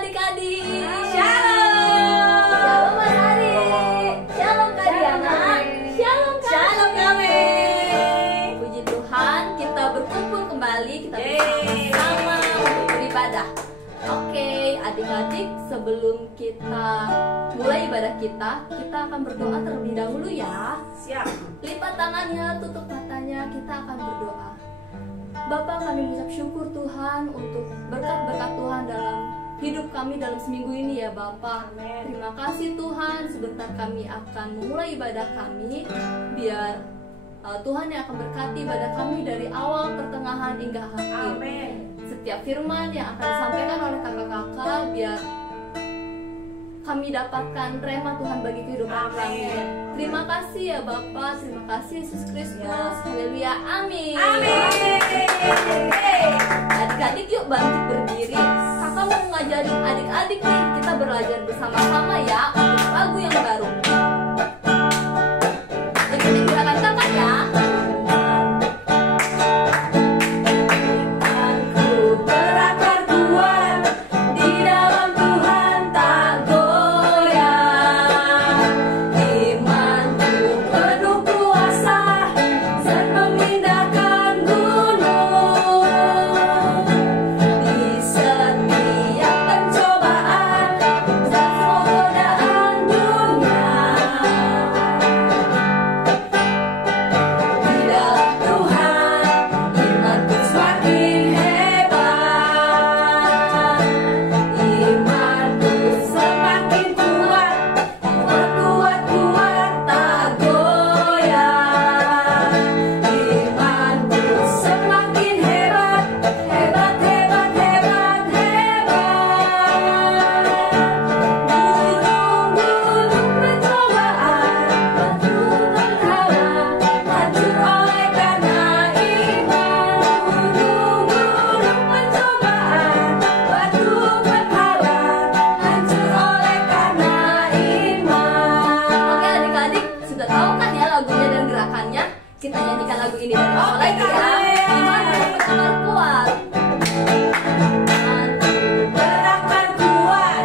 adik-adik. Shalom. Shalom Mas Ari. Shalom Kak Diana. Shalom Kak. Shalom kami. Puji Tuhan, kita berkumpul kembali, kita bersama untuk beribadah. Oke, adik-adik, sebelum kita mulai ibadah kita akan berdoa terlebih dahulu ya. Siap. Lipat tangannya, tutup matanya, kita akan berdoa. Bapak, kami mengucap syukur Tuhan untuk berkat-berkat Tuhan dalam hidup kami dalam seminggu ini ya Bapak. Amin. Terima kasih Tuhan, sebentar kami akan memulai ibadah kami. Biar Tuhan yang akan berkati ibadah kami dari awal, pertengahan hingga akhir. Amin. Setiap firman yang akan disampaikan oleh kakak-kakak, biar kami dapatkan rema Tuhan bagi kehidupan kami. Amin. Terima kasih ya Bapak, terima kasih Yesus Kristus. Ya. Haleluya, amin. Amin. Adik-adik yuk bangkit berdiri. Kakak mau ngajarin adik-adik nih, kita belajar bersama-sama ya untuk lagu yang baru. Ikuti gerakan kakak ya. Imanku berakar kuat, di dalam Tuhan tak goyah. Imanku penuh kuasa, dan memindahkan gunung. Di setiap pencobaan dan godaan dunia, di dalam Tuhan imanku semakin hebat. Imanku semakin kuat, kuat tak goyah. Imanku semakin hebat, hebat. Gunung-gunung pencobaan, batu terhalang, hancur oleh karena iman. Gunung-gunung pencobaan, batu terhalang, hancur oleh karena iman. Oke adik-adik, sudah tahu kan ya lagunya dan gerakannya? Kita nyanyikan lagu ini dari awal Oke, lagi ya. Kak. Imanku berakar kuat. Berakar kuat,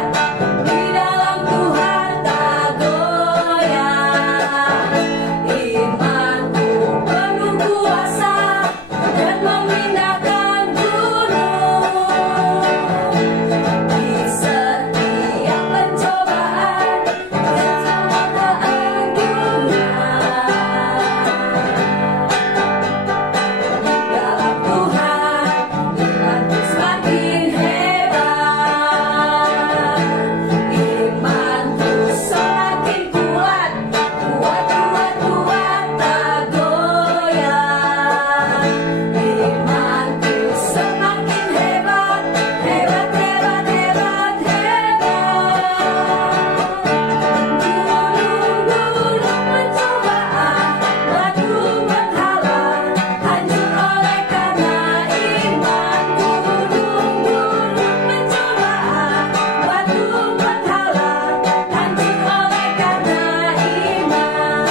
di dalam Tuhan tak goyah. Imanku penuh kuasa, dan memindahkan gunung. Di setiap pencobaan dan godaan dunia, dalam Tuhan imanku semakin hebat. Imanku semakin kuat, tak goyah. Imanku semakin hebat. Gunung-gunung pencobaan, batu terhalang, hancur oleh karena iman. Gunung-gunung pencobaan, batu terhalang, hancur oleh karena iman.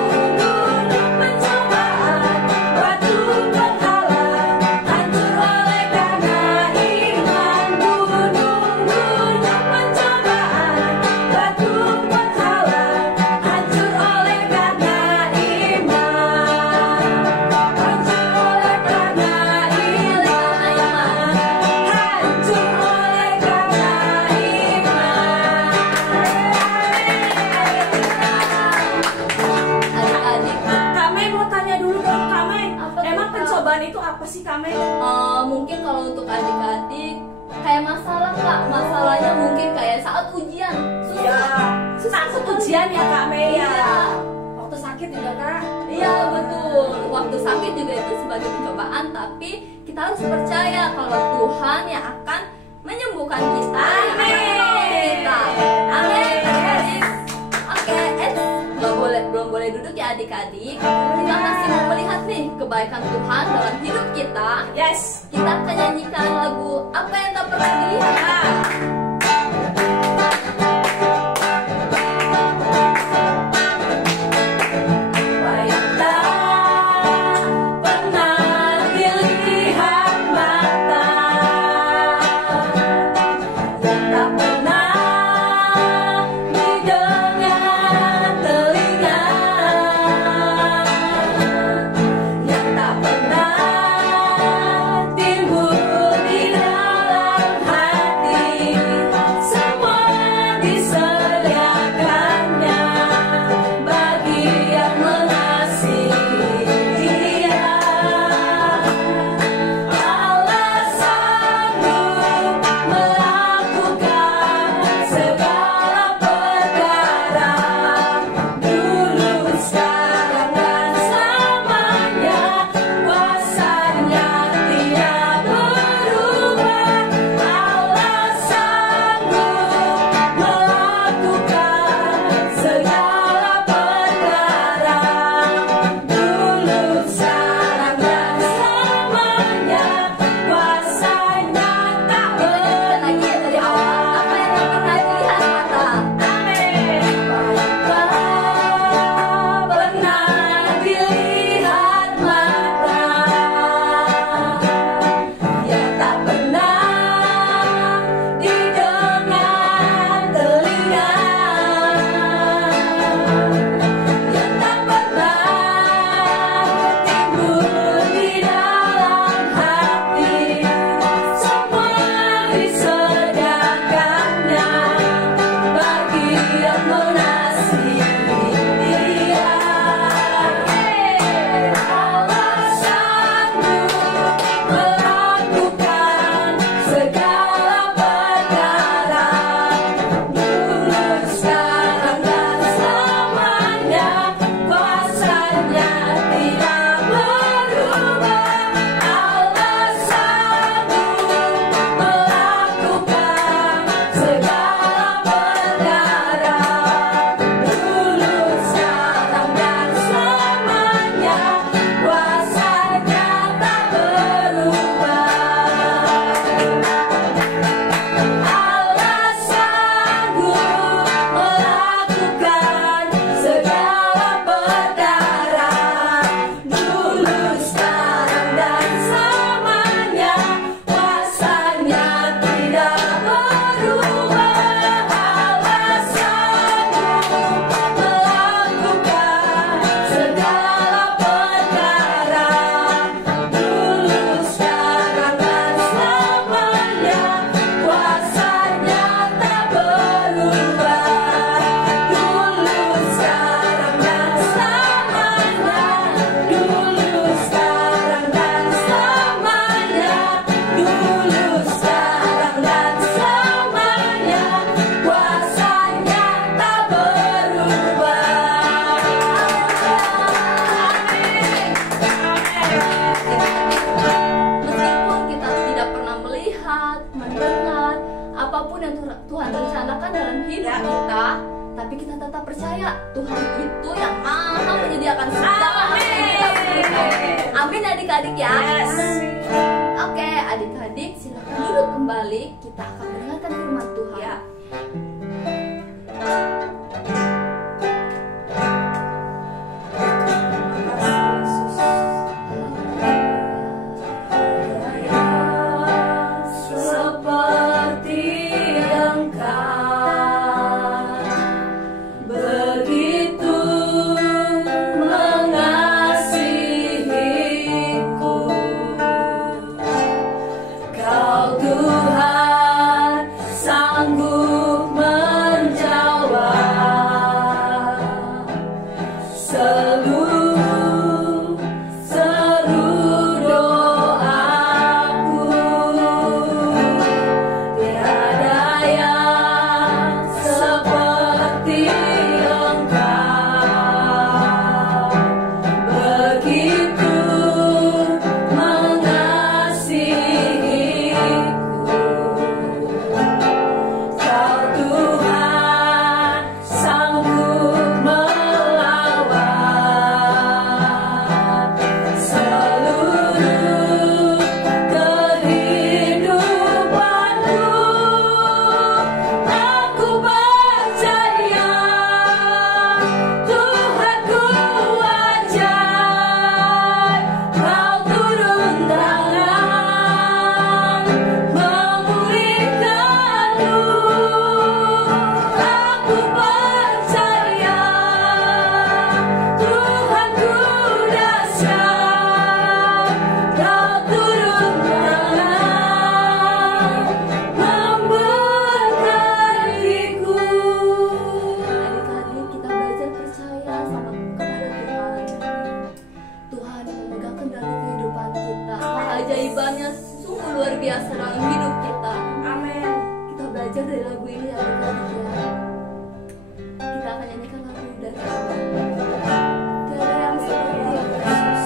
Gunung-gunung pencobaan, batu terhalang, hancur oleh karena iman. Gunung-gunung pencobaan, batu terhalang, hancur oleh karena iman. Hancur oleh karena iman. Hancur oleh karena iman. Adik-adik, Kame mau tanya dulu dong, Kame. Apa tuh, Emang Kak? pencobaan itu apa sih, Kame? mungkin kalau untuk adik-adik kayak masalah Kak, masalahnya mungkin kayak saat ujian susah Takut ujian ya, Kame ya. Iya. Waktu sakit juga, Kak. Iya betul, waktu sakit juga itu sebagai pencobaan, tapi kita harus percaya kalau Tuhan yang akan menyembuhkan kita, yang akan menolong kita. Amin, adik-adik. Oke, belum boleh duduk ya adik-adik. Kita masih mau melihat nih kebaikan Tuhan dalam hidup kita. Yes. Kita akan nyanyikan lagu Apa Yang Tak Pernah Dilihat. Apa yang tak pernah dilihat mata, yang kerjakan dalam hidup kita, tapi kita tetap percaya Tuhan itu yang maha menyediakan segala apa yang kita butuhkan. Amin adik-adik ya. Yes. Oke, adik-adik silakan duduk kembali. Kita akan mendengarkan firman Tuhan. Ya. Seperti Engkau begitu mengasihiku, Kau Tuhan sanggup menjawab seluruh doaku. Tiada yang seperti Engkau begitu mengasihiku, Kau Tuhan sanggup melawat seluruh kehidupanku. Aku percaya Tuhanku ajaib, Kau turun tangan memulihkanku. Aku percaya Tuhanku dahsyat, Kau turun tangan memberkatiku. Adik-adik, kita belajar percaya sama kepada Tuhan. Tuhan yang memegang kendali kehidupan kita. Keajaibannya sungguh luar biasa dalam hidup kita. Amin. Kita belajar dari lagu ini adik-adik ya. Kita akan nyanyikan lagu dari awal. Tiada yang seperti Yesus.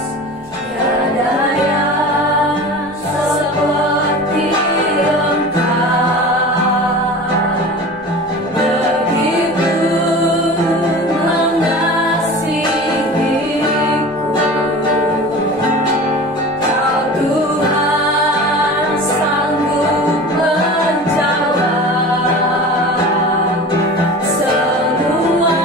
Tiada yang seperti Engkau begitu mengasihiku, Kau Tuhan sanggup menjawab semua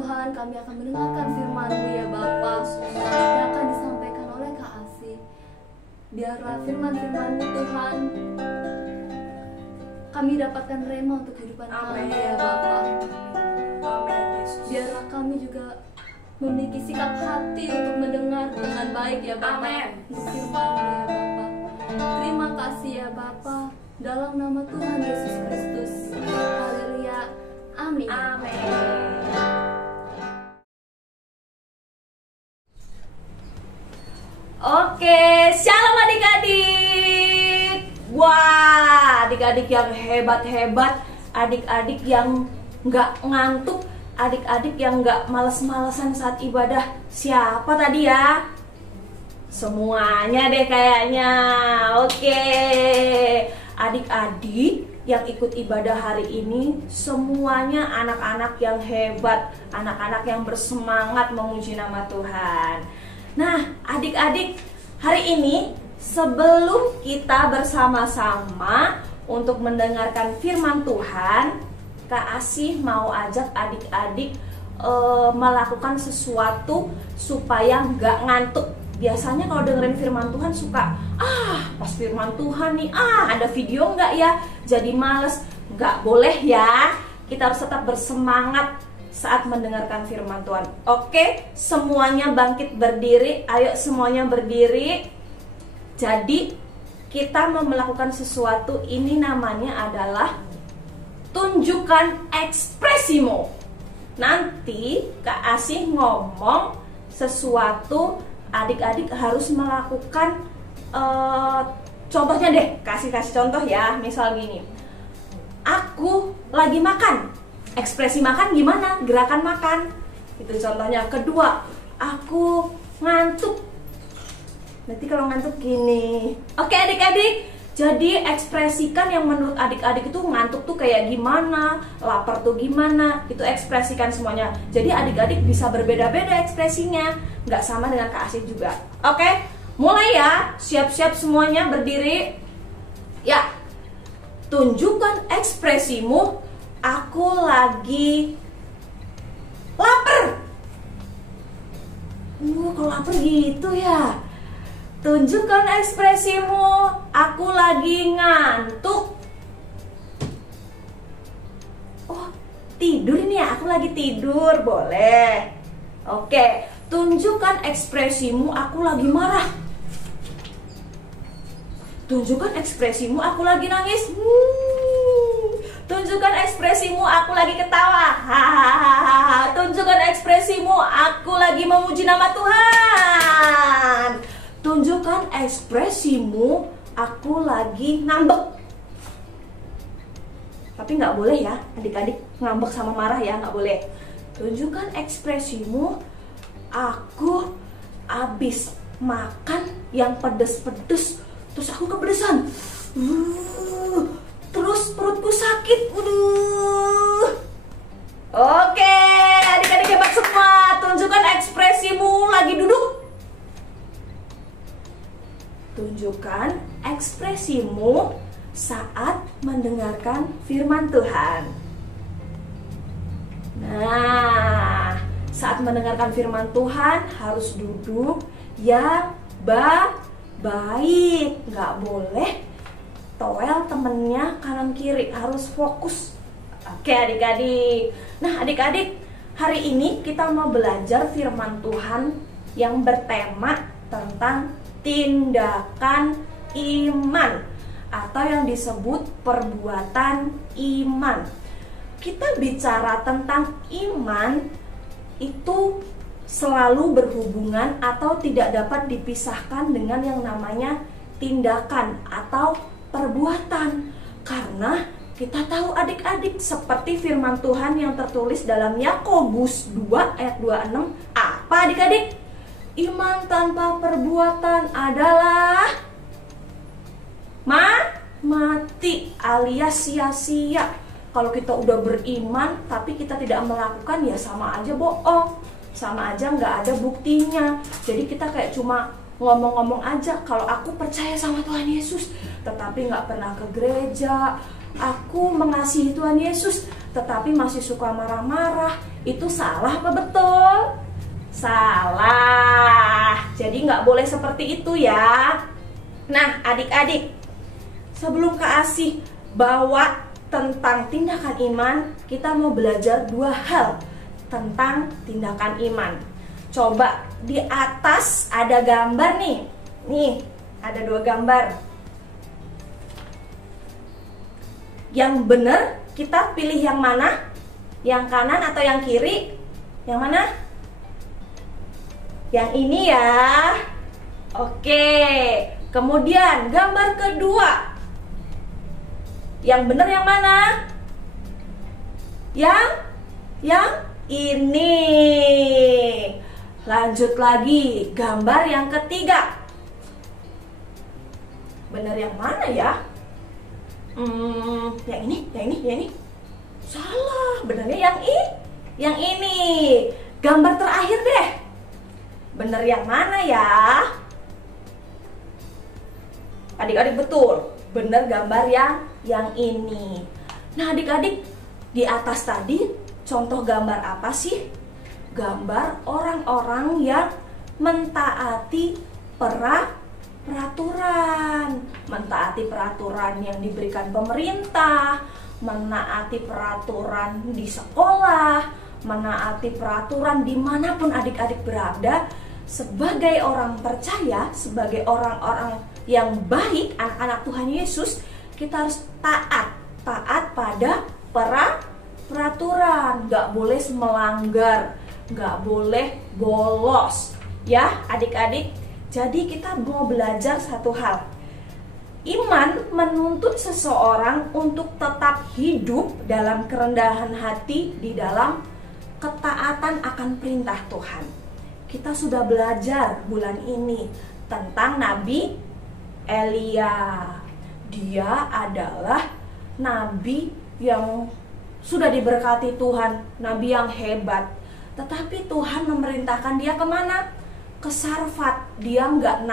Tuhan, kami akan mendengarkan firman-Mu ya Bapa yang akan disampaikan oleh Kak Asih. Biarlah firman-firman Tuhan kami dapatkan rema untuk kehidupan kami ya Bapa. Amin Yesus. Biarlah kami juga memiliki sikap hati untuk mendengar dengan baik ya Bapa. Amin. Firman-Mu ya Bapa. Terima kasih ya Bapa. Dalam nama Tuhan Yesus Kristus. Haleluya. Amin. Amin. Oke, shalom adik-adik. Wah, adik-adik yang hebat-hebat, adik-adik yang nggak ngantuk, adik-adik yang nggak males-malesan saat ibadah. Siapa tadi ya? Semuanya deh kayaknya. Oke, adik-adik yang ikut ibadah hari ini semuanya anak-anak yang hebat, anak-anak yang bersemangat memuji nama Tuhan. Nah, adik-adik, hari ini sebelum kita bersama-sama untuk mendengarkan firman Tuhan, Kak Asih mau ajak adik-adik melakukan sesuatu supaya nggak ngantuk. Biasanya kalau dengerin firman Tuhan suka, pas firman Tuhan nih, ada video nggak ya? Jadi males. Nggak boleh ya, kita harus tetap bersemangat saat mendengarkan firman Tuhan. Oke, semuanya bangkit berdiri. Ayo semuanya berdiri. Jadi kita mau melakukan sesuatu, ini namanya adalah tunjukkan ekspresimu. Nanti Kak Asih ngomong sesuatu, adik-adik harus melakukan contohnya deh, kasih contoh ya. Misal gini, aku lagi makan. Ekspresi makan gimana? Gerakan makan. Itu contohnya. Kedua, aku ngantuk. Nanti kalau ngantuk gini. Oke adik-adik, jadi ekspresikan yang menurut adik-adik itu ngantuk tuh kayak gimana, lapar tuh gimana, itu ekspresikan semuanya. Jadi adik-adik bisa berbeda-beda ekspresinya, nggak sama dengan Kak Asih juga. Oke, mulai ya, siap-siap semuanya berdiri. Ya, tunjukkan ekspresimu. Aku lagi lapar. Kalau lapar gitu ya. Tunjukkan ekspresimu. Aku lagi ngantuk. Oh, tidur ini ya. Aku lagi tidur. Boleh. Oke. Tunjukkan ekspresimu. Aku lagi marah. Tunjukkan ekspresimu. Aku lagi nangis. Tunjukkan ekspresimu, aku lagi ketawa. Hahaha. Tunjukkan ekspresimu, aku lagi memuji nama Tuhan. Tunjukkan ekspresimu, aku lagi ngambek. Tapi nggak boleh ya, adik-adik ngambek sama marah ya, nggak boleh. Tunjukkan ekspresimu, aku abis makan yang pedes-pedes, terus aku kepedesan. Terus perutku sakit. Oke, adik-adik hebat semua. Tunjukkan ekspresimu lagi duduk. Tunjukkan ekspresimu saat mendengarkan firman Tuhan. Nah, saat mendengarkan firman Tuhan harus duduk yang baik. Nggak boleh toel temennya kanan kiri, harus fokus. Oke adik-adik. Nah adik-adik, hari ini kita mau belajar firman Tuhan yang bertema tentang tindakan iman, atau yang disebut perbuatan iman. Kita bicara tentang iman itu selalu berhubungan atau tidak dapat dipisahkan dengan yang namanya tindakan atau perbuatan. Karena kita tahu adik-adik, seperti firman Tuhan yang tertulis dalam Yakobus 2 ayat 26. Apa adik-adik? Iman tanpa perbuatan adalah mati alias sia-sia. Kalau kita udah beriman tapi kita tidak melakukan, ya sama aja bohong, sama aja nggak ada buktinya. Jadi kita kayak cuma ngomong-ngomong aja, kalau aku percaya sama Tuhan Yesus tetapi nggak pernah ke gereja, aku mengasihi Tuhan Yesus tetapi masih suka marah-marah, Itu salah apa betul? Salah. Jadi nggak boleh seperti itu ya. Nah, adik-adik, sebelum Kak Asih bawa tentang tindakan iman, kita mau belajar dua hal tentang tindakan iman. Coba di atas ada gambar nih. Nih, ada dua gambar. Yang benar kita pilih yang mana? Yang kanan atau yang kiri? Yang mana? Yang ini ya. Oke. Kemudian gambar kedua. Yang benar yang mana? Yang ini. Lanjut lagi, gambar yang ketiga. Benar yang mana ya? Yang ini. Salah, benarnya yang ini. Gambar terakhir deh. Benar yang mana ya? Adik-adik betul, benar gambar yang ini. Nah, adik-adik, di atas tadi contoh gambar apa sih? Gambar orang-orang yang mentaati peraturan, mentaati peraturan yang diberikan pemerintah, menaati peraturan di sekolah, menaati peraturan dimanapun adik-adik berada. Sebagai orang percaya, sebagai orang-orang yang baik, anak-anak Tuhan Yesus, kita harus taat pada peraturan. Gak boleh melanggar, gak boleh bolos. Ya adik-adik, jadi kita mau belajar satu hal. Iman menuntut seseorang untuk tetap hidup dalam kerendahan hati, di dalam ketaatan akan perintah Tuhan. Kita sudah belajar bulan ini tentang Nabi Elia. Dia adalah nabi yang sudah diberkati Tuhan, nabi yang hebat. Tetapi Tuhan memerintahkan dia kemana? Ke Sarfat. Dia nggak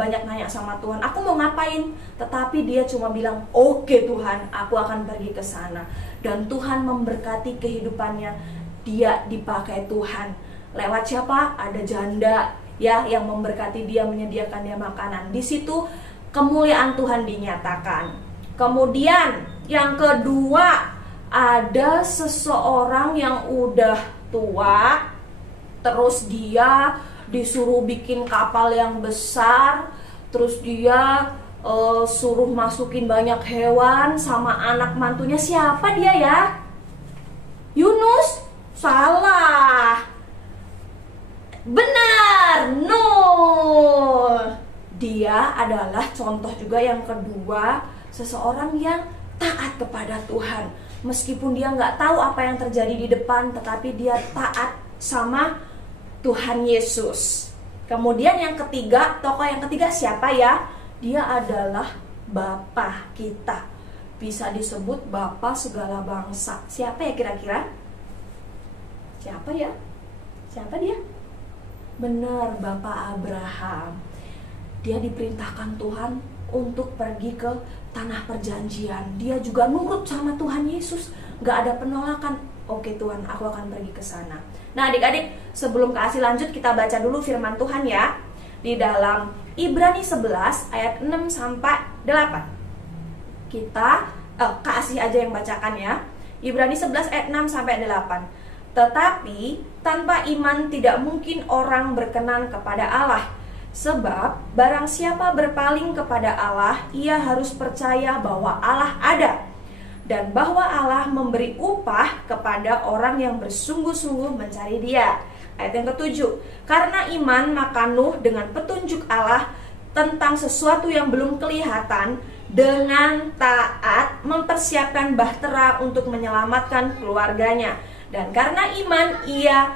banyak nanya sama Tuhan, aku mau ngapain? Tetapi dia cuma bilang, oke Tuhan, aku akan pergi ke sana. Dan Tuhan memberkati kehidupannya. Dia dipakai Tuhan. Lewat siapa? Ada janda ya yang memberkati dia, menyediakan dia makanan. Di situ kemuliaan Tuhan dinyatakan. Kemudian yang kedua, ada seseorang yang udah tua, terus dia disuruh bikin kapal yang besar, terus dia suruh masukin banyak hewan sama anak mantunya. Siapa dia ya? Yunus? Salah. Benar, Nuh. Dia adalah contoh juga yang kedua, seseorang yang taat kepada Tuhan. Meskipun dia nggak tahu apa yang terjadi di depan, tetapi dia taat sama Tuhan Yesus. Kemudian yang ketiga, tokoh yang ketiga siapa ya? Dia adalah Bapa kita. Bisa disebut Bapa segala bangsa. Siapa ya kira-kira? Siapa ya? Siapa dia? Benar, Bapak Abraham. Dia diperintahkan Tuhan untuk pergi ke tanah perjanjian. Dia juga nurut sama Tuhan Yesus, gak ada penolakan. Oke Tuhan, aku akan pergi ke sana. Nah adik-adik, sebelum Kak Asih lanjut, kita baca dulu firman Tuhan ya. Di dalam Ibrani 11 ayat 6 sampai 8. Kak Asih aja yang bacakan ya. Ibrani 11 ayat 6 sampai 8. Tetapi tanpa iman tidak mungkin orang berkenan kepada Allah. Sebab barang siapa berpaling kepada Allah, ia harus percaya bahwa Allah ada, dan bahwa Allah memberi upah kepada orang yang bersungguh-sungguh mencari Dia. Ayat yang ketujuh, karena iman maka Nuh dengan petunjuk Allah tentang sesuatu yang belum kelihatan, dengan taat mempersiapkan bahtera untuk menyelamatkan keluarganya. Dan karena iman ia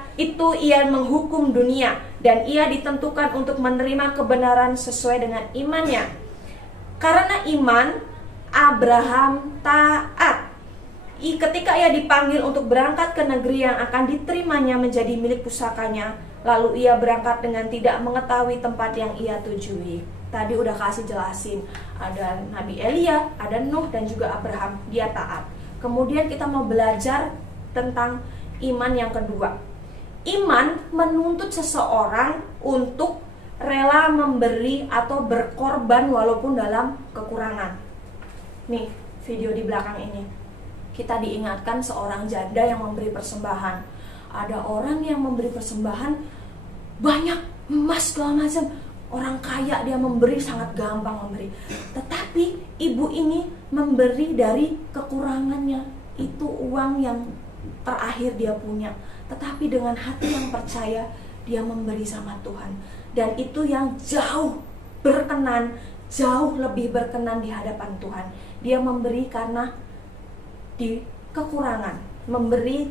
menghukum dunia, dan ia ditentukan untuk menerima kebenaran sesuai dengan imannya. Karena iman Abraham taat. Ketika ia dipanggil untuk berangkat ke negeri yang akan diterimanya menjadi milik pusakanya, lalu ia berangkat dengan tidak mengetahui tempat yang ia tujui. Tadi udah kasih jelasin, ada Nabi Elia, ada Nuh, dan juga Abraham. Dia taat. Kemudian kita mau belajar tentang iman yang kedua. Iman menuntut seseorang untuk rela memberi atau berkorban walaupun dalam kekurangan. Nih, video di belakang ini. Kita diingatkan seorang janda yang memberi persembahan. Ada orang yang memberi persembahan banyak, emas segala macam. Orang kaya dia memberi, sangat gampang memberi. Tetapi ibu ini memberi dari kekurangannya. Itu uang yang terakhir dia punya. Tetapi dengan hati yang percaya, dia memberi sama Tuhan. Dan itu yang jauh berkenan, jauh lebih berkenan di hadapan Tuhan. Dia memberi karena di kekurangan, memberi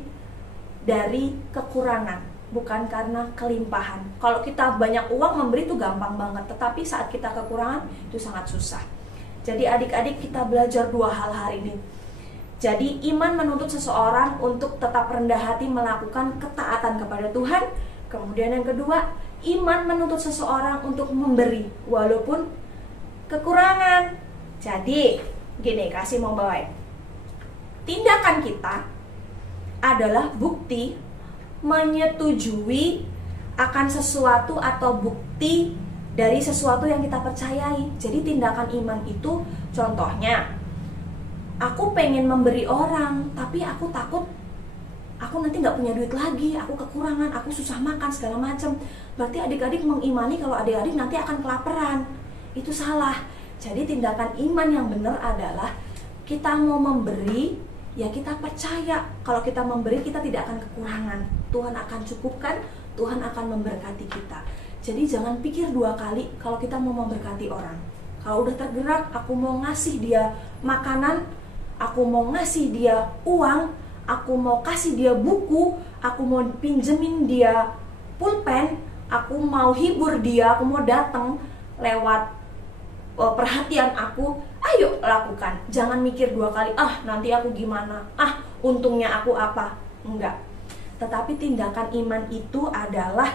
dari kekurangan, bukan karena kelimpahan. Kalau kita banyak uang, memberi itu gampang banget. Tetapi saat kita kekurangan, itu sangat susah. Jadi adik-adik, kita belajar dua hal hari ini. Jadi iman menuntut seseorang untuk tetap rendah hati melakukan ketaatan kepada Tuhan. Kemudian yang kedua, iman menuntut seseorang untuk memberi walaupun kekurangan. Jadi gini, kasih mau bawain. Tindakan kita adalah bukti menyetujui akan sesuatu atau bukti dari sesuatu yang kita percayai. Jadi tindakan iman itu contohnya, aku pengen memberi orang, tapi aku takut aku nanti nggak punya duit lagi, aku kekurangan, aku susah makan segala macam. Berarti adik-adik mengimani kalau adik-adik nanti akan kelaparan. Itu salah. Jadi tindakan iman yang benar adalah kita mau memberi, ya kita percaya kalau kita memberi kita tidak akan kekurangan. Tuhan akan cukupkan, Tuhan akan memberkati kita. Jadi jangan pikir dua kali kalau kita mau memberkati orang. Kalau udah tergerak, aku mau ngasih dia makanan, aku mau ngasih dia uang, aku mau kasih dia buku, aku mau pinjemin dia pulpen, aku mau hibur dia, aku mau datang lewat perhatian aku, ayo lakukan. Jangan mikir dua kali, nanti aku gimana, untungnya aku apa. Enggak. Tetapi tindakan iman itu adalah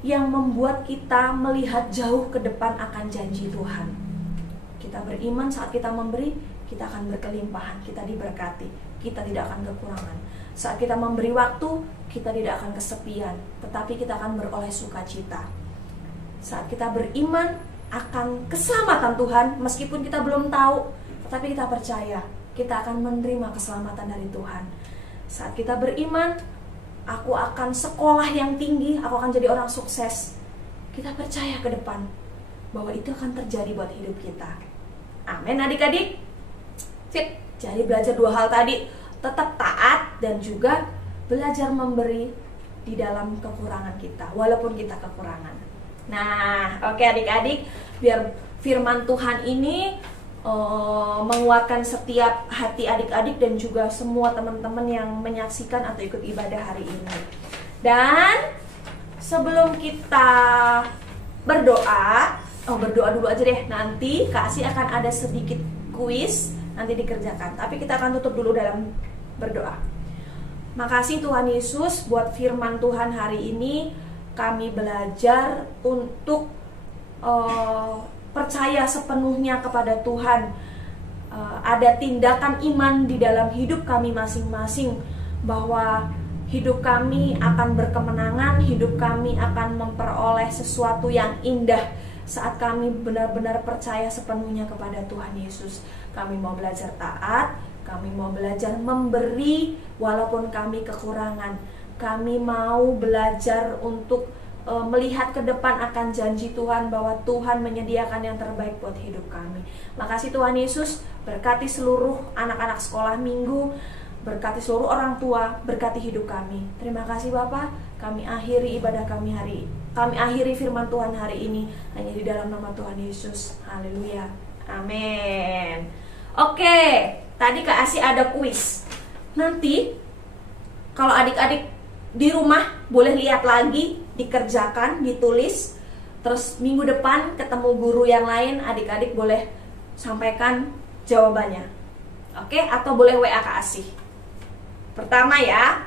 yang membuat kita melihat jauh ke depan akan janji Tuhan. Kita beriman saat kita memberi, kita akan berkelimpahan, kita diberkati, kita tidak akan kekurangan. Saat kita memberi waktu, kita tidak akan kesepian, tetapi kita akan beroleh sukacita. Saat kita beriman akan keselamatan Tuhan, meskipun kita belum tahu, tetapi kita percaya, kita akan menerima keselamatan dari Tuhan. Saat kita beriman, aku akan sekolah yang tinggi, aku akan jadi orang sukses. Kita percaya ke depan bahwa itu akan terjadi buat hidup kita. Amin adik-adik. Sip. Jadi belajar dua hal tadi, tetap taat dan juga belajar memberi di dalam kekurangan kita, walaupun kita kekurangan. Nah, oke adik-adik, biar firman Tuhan ini menguatkan setiap hati adik-adik dan juga semua teman-teman yang menyaksikan atau ikut ibadah hari ini. Dan sebelum kita berdoa, berdoa dulu aja deh. Nanti Kak Asi akan ada sedikit kuis, nanti dikerjakan. Tapi kita akan tutup dulu dalam berdoa. Makasih Tuhan Yesus buat firman Tuhan hari ini. Kami belajar untuk percaya sepenuhnya kepada Tuhan. Ada tindakan iman di dalam hidup kami masing-masing, bahwa hidup kami akan berkemenangan, hidup kami akan memperoleh sesuatu yang indah saat kami benar-benar percaya sepenuhnya kepada Tuhan Yesus. Kami mau belajar taat, kami mau belajar memberi walaupun kami kekurangan. Kami mau belajar untuk melihat ke depan akan janji Tuhan, bahwa Tuhan menyediakan yang terbaik buat hidup kami. Makasih Tuhan Yesus, berkati seluruh anak-anak sekolah minggu, berkati seluruh orang tua, berkati hidup kami. Terima kasih Bapa. Kami akhiri ibadah kami kami akhiri firman Tuhan hari ini hanya di dalam nama Tuhan Yesus. Haleluya. Amin. Oke, tadi Kak Asi ada kuis. Nanti kalau adik-adik di rumah boleh lihat lagi, dikerjakan, ditulis. Terus minggu depan ketemu guru yang lain, adik-adik boleh sampaikan jawabannya. Oke, atau boleh WA Kak Asi. Pertama ya,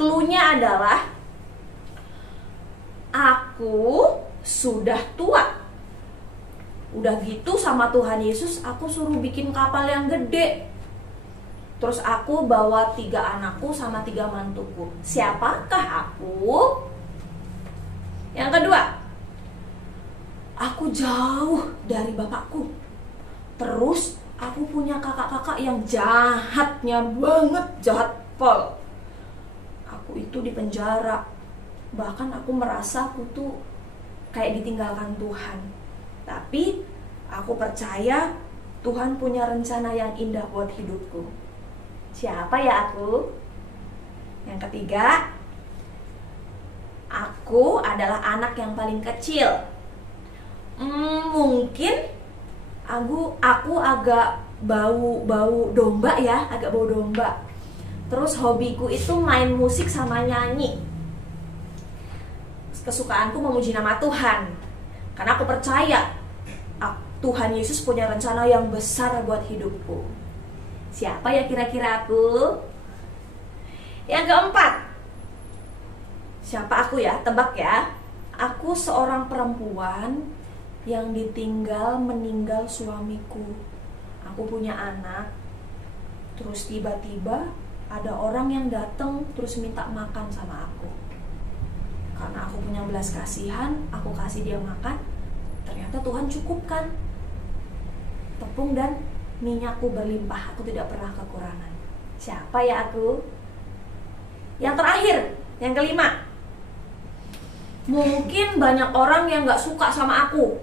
clue-nya adalah aku sudah tua. Udah gitu sama Tuhan Yesus, aku suruh bikin kapal yang gede. Terus aku bawa 3 anakku sama 3 mantuku. Siapakah aku? Yang kedua, aku jauh dari bapakku. Terus aku punya kakak-kakak yang jahatnya banget, jahat pol. Aku itu di penjara. Bahkan aku merasa aku tuh kayak ditinggalkan Tuhan. Tapi aku percaya Tuhan punya rencana yang indah buat hidupku. Siapa ya aku? Yang ketiga, aku adalah anak yang paling kecil. Mungkin aku agak bau domba ya, agak bau domba. Terus hobiku itu main musik sama nyanyi. Kesukaanku memuji nama Tuhan. Karena aku percaya Tuhan Yesus punya rencana yang besar buat hidupku. Siapa ya kira-kira aku? Yang keempat, siapa aku ya? Tebak ya. Aku seorang perempuan yang ditinggal meninggal suamiku. Aku punya anak. Terus tiba-tiba ada orang yang datang terus minta makan sama aku. Karena aku punya belas kasihan, aku kasih dia makan. Ternyata Tuhan cukupkan. Tepung dan minyakku berlimpah, aku tidak pernah kekurangan. Siapa ya aku? Yang terakhir, yang kelima, mungkin banyak orang yang gak suka sama aku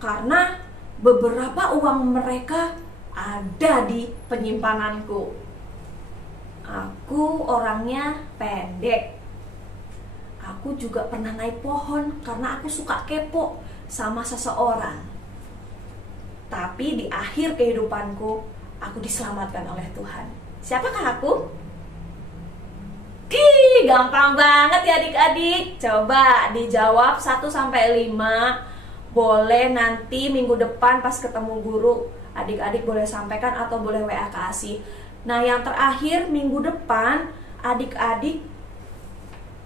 karena beberapa uang mereka ada di penyimpananku. Aku orangnya pendek. Aku juga pernah naik pohon karena aku suka kepo sama seseorang. Tapi di akhir kehidupanku, aku diselamatkan oleh Tuhan. Siapakah aku? Gampang banget ya adik-adik. Coba dijawab 1-5. Boleh nanti minggu depan pas ketemu guru, adik-adik boleh sampaikan atau boleh WA ke Asih. Nah yang terakhir minggu depan, adik-adik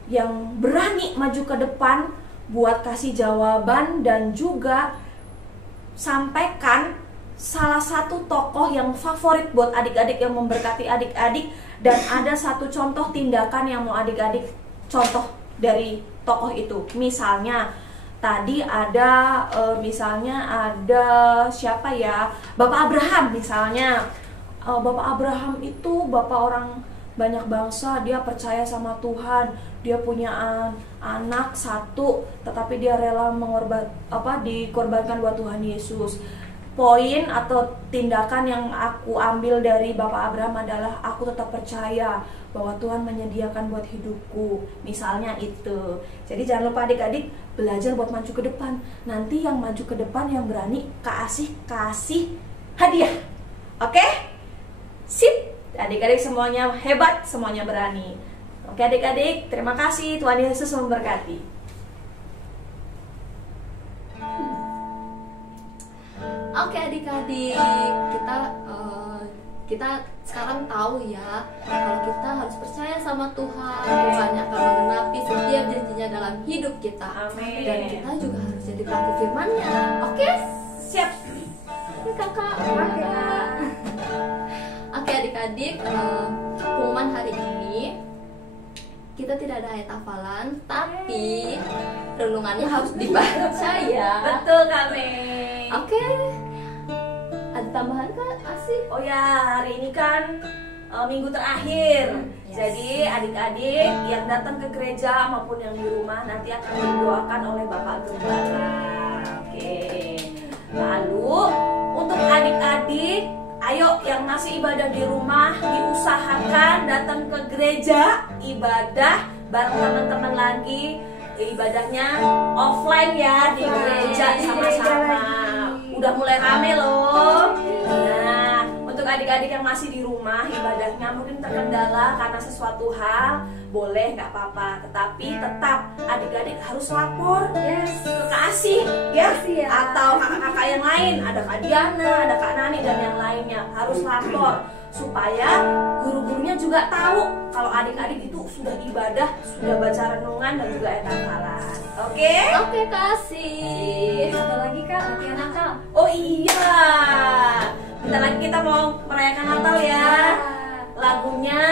yang berani maju ke depan buat kasih jawaban dan juga sampaikan salah satu tokoh yang favorit buat adik-adik yang memberkati adik-adik, dan ada satu contoh tindakan yang mau adik-adik contoh dari tokoh itu. Misalnya tadi ada siapa ya? Bapak Abraham misalnya. Bapak Abraham itu bapak orang banyak bangsa, dia percaya sama Tuhan, dia punya anak 1, tetapi dia rela dikorbankan buat Tuhan Yesus. Poin atau tindakan yang aku ambil dari Bapak Abraham adalah aku tetap percaya bahwa Tuhan menyediakan buat hidupku. Misalnya itu. Jadi jangan lupa adik-adik belajar buat maju ke depan. Nanti yang maju ke depan yang berani kasih hadiah. Oke? Sip. Adik-adik semuanya hebat, semuanya berani. Oke adik-adik, terima kasih. Tuhan Yesus memberkati. Oke adik-adik, kita sekarang tahu ya kalau kita harus percaya sama Tuhan. Tuhan yang akan menggenapi setiap janjinya dalam hidup kita. Amin. Dan kita juga harus jadi pelaku firman-Nya. Oke, siap. Oke kakak. Oke adik-adik, pengumuman hari ini kita tidak ada ayat hafalan, tapi renungannya harus dibaca ya. Betul kami. Oke. Ada tambahan Kak Asih? Oh ya, hari ini kan minggu terakhir. Yes. Jadi adik-adik yang datang ke gereja maupun yang di rumah nanti akan didoakan oleh Bapak Gembala. Oke. Lalu untuk adik-adik, ayo yang masih ibadah di rumah diusahakan datang ke gereja, ibadah bareng teman-teman lagi. Ibadahnya offline ya, di gereja sama-sama. Udah mulai rame loh. Nah, untuk adik-adik yang masih di rumah ibadahnya mungkin terkendala karena sesuatu hal, boleh nggak apa-apa, tetapi tetap adik-adik harus lapor ke Kak Asih ya, atau kakak-kakak yang lain, ada Kak Diana, ada Kak Nani dan yang lainnya, harus lapor supaya guru-gurunya juga tahu kalau adik-adik itu sudah ibadah, sudah baca renungan dan juga ayat hafalan. Oke? Oke kasih. Satu lagi Kak, latihan nakal. Oh iya, Sebentar lagi kita mau merayakan Natal ya. Lagunya,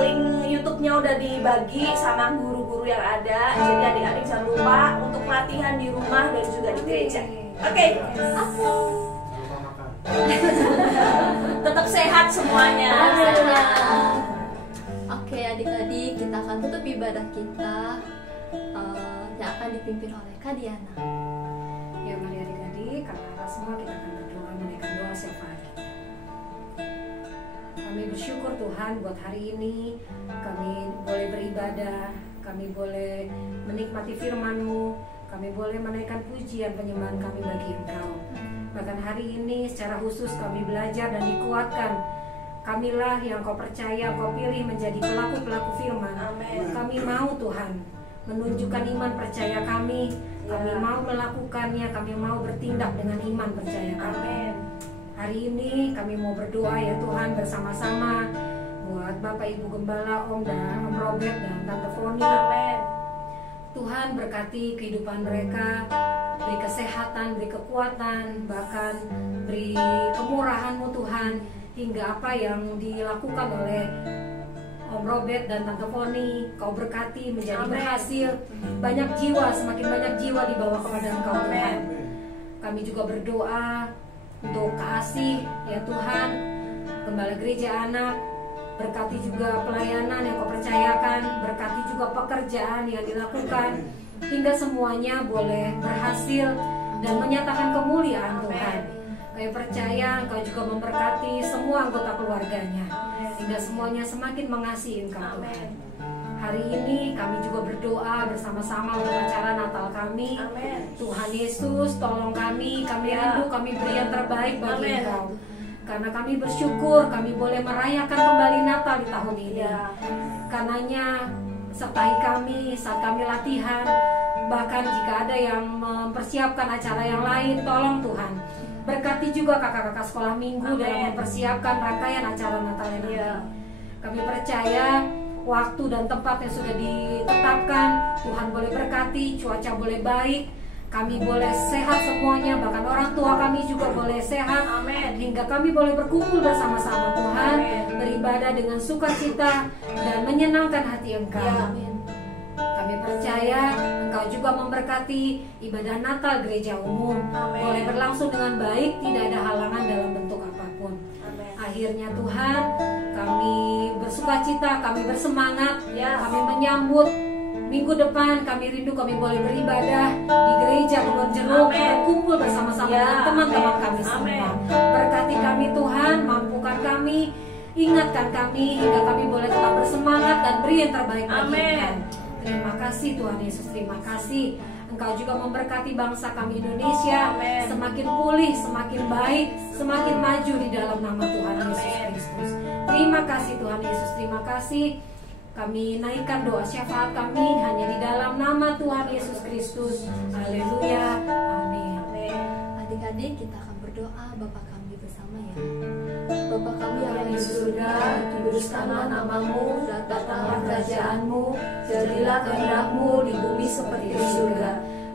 link YouTube-nya udah dibagi sama guru-guru yang ada. Jadi adik-adik jangan lupa untuk latihan di rumah dan juga di gereja. Oke. Tetap sehat semuanya. Oke adik-adik, kita akan tutup ibadah kita yang akan dipimpin oleh Kak Diana. Ya mari adik-adik, kakak semua kita akan berdoa menaikkan doa syafaat kita. Kami bersyukur Tuhan buat hari ini kami boleh beribadah, kami boleh menikmati firman-Mu, kami boleh menaikkan pujian penyembahan kami bagi Engkau. Bahkan hari ini secara khusus kami belajar dan dikuatkan. Kamilah yang Kau percaya, Kau pilih menjadi pelaku-pelaku firman. Amin. Kami mau Tuhan menunjukkan iman percaya kami. Kami mau melakukannya, kami mau bertindak dengan iman percaya kami. Amin. Hari ini kami mau berdoa ya Tuhan bersama-sama buat Bapak Ibu Gembala, Om dan Om Robert dan Tante Foni. Amin. Tuhan berkati kehidupan mereka, beri kesehatan, beri kekuatan, bahkan beri kemurahan-Mu Tuhan, hingga apa yang dilakukan oleh Om Robert dan Tante Foni Kau berkati menjadi Amen. berhasil. Banyak jiwa, semakin banyak jiwa dibawa kepada Engkau Tuhan. Kami juga berdoa untuk kasih ya Tuhan, Gembala Gereja Anak, berkati juga pelayanan yang Kau percayakan, berkati juga pekerjaan yang dilakukan, hingga semuanya boleh berhasil dan menyatakan kemuliaan Tuhan. Kami percaya Engkau juga memberkati semua anggota keluarganya, hingga semuanya semakin mengasihi Engkau Tuhan. Hari ini kami juga berdoa bersama-sama untuk acara Natal kami. Amin. Tuhan Yesus tolong kami rindu, kami beri yang terbaik bagi Amin. Engkau. Karena kami bersyukur kami boleh merayakan kembali Natal di tahun ini. Karenanya sertai kami saat kami latihan. Bahkan jika ada yang mempersiapkan acara yang lain, tolong Tuhan berkati juga kakak-kakak sekolah minggu dalam mempersiapkan rangkaian acara Natal ini. Kami percaya waktu dan tempat yang sudah ditetapkan, Tuhan boleh berkati, cuaca boleh baik, kami boleh sehat semuanya, bahkan orang tua kami juga boleh sehat. Amin. Hingga kami boleh berkumpul bersama-sama Tuhan, beribadah dengan sukacita dan menyenangkan hati Engkau. Amin. Kami percaya Engkau juga memberkati ibadah Natal gereja umum. Amin. Boleh berlangsung dengan baik, tidak ada halangan dalam bentuk apapun. Amin. Akhirnya Tuhan, kami bersukacita, kami bersemangat, Yes. kami menyambut minggu depan. Kami rindu kami boleh beribadah di gereja Kebon Jeruk, Amin. berkumpul bersama-sama Ya, dengan teman-teman amin. kami semua. Amin. Berkati kami Tuhan, mampukan kami, ingatkan kami hingga kami boleh tetap bersemangat dan beri yang terbaik bagi Amin. Engkau. Terima kasih Tuhan Yesus, terima kasih. Engkau juga memberkati bangsa kami Indonesia, Amin. semakin pulih, semakin baik, semakin maju di dalam nama Tuhan Yesus Amin. Kristus. Terima kasih Tuhan Yesus, terima kasih. Kami naikkan doa syafaat kami hanya di dalam nama Tuhan Yesus Kristus. Haleluya. Amin. Adik-adik, kita akan berdoa Bapa kami bersama ya. Bapa kami yang ada di surga, dikuduskanlah namamu, datanglah kerajaanmu, jadilah kehendak-mu di bumi seperti di surga.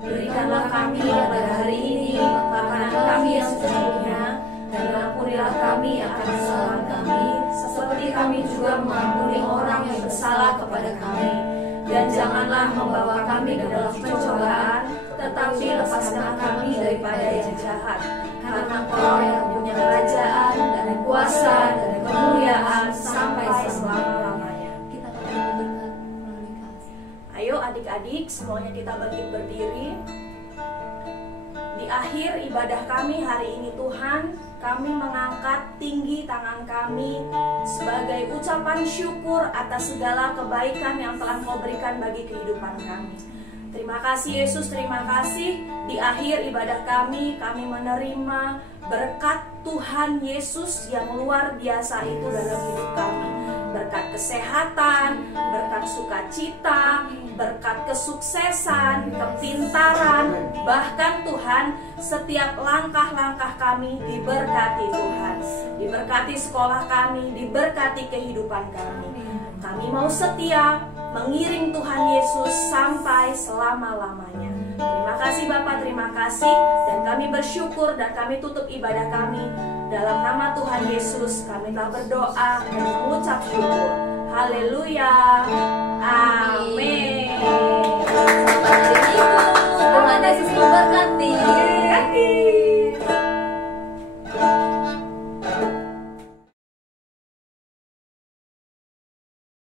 Berikanlah kami pada hari ini makanan kami yang secukupnya, dan ampunilah kami akan kesalahan kami, seperti kami juga mengampuni orang yang bersalah kepada kami. Dan janganlah membawa kami ke dalam pencobaan, tetapi lepaskanlah kami daripada yang jahat. Karena Engkau yang punya kerajaan dan kuasa dan kemuliaan sampai selama-lamanya. Kita akan berkat melalui kasih. Ayo adik-adik, semuanya kita bangkit berdiri. Di akhir ibadah kami hari ini Tuhan, kami mengangkat tinggi tangan kami sebagai ucapan syukur atas segala kebaikan yang telah Kau berikan bagi kehidupan kami. Terima kasih Yesus, terima kasih. Di akhir ibadah kami menerima berkat Tuhan Yesus yang luar biasa itu dalam hidup kami. Berkat kesehatan, berkat sukacita, berkat kesuksesan, kepintaran, bahkan Tuhan, setiap langkah-langkah kami diberkati Tuhan. Diberkati sekolah kami, diberkati kehidupan kami. Kami mau setia mengiring Tuhan Yesus sampai selama-lamanya. Terima kasih Bapak, terima kasih. Dan kami bersyukur dan kami tutup ibadah kami. Dalam nama Tuhan Yesus kami telah berdoa dan mengucap syukur. Haleluya. Amin. Selamat hari Minggu. Tuhan Yesus memberkati.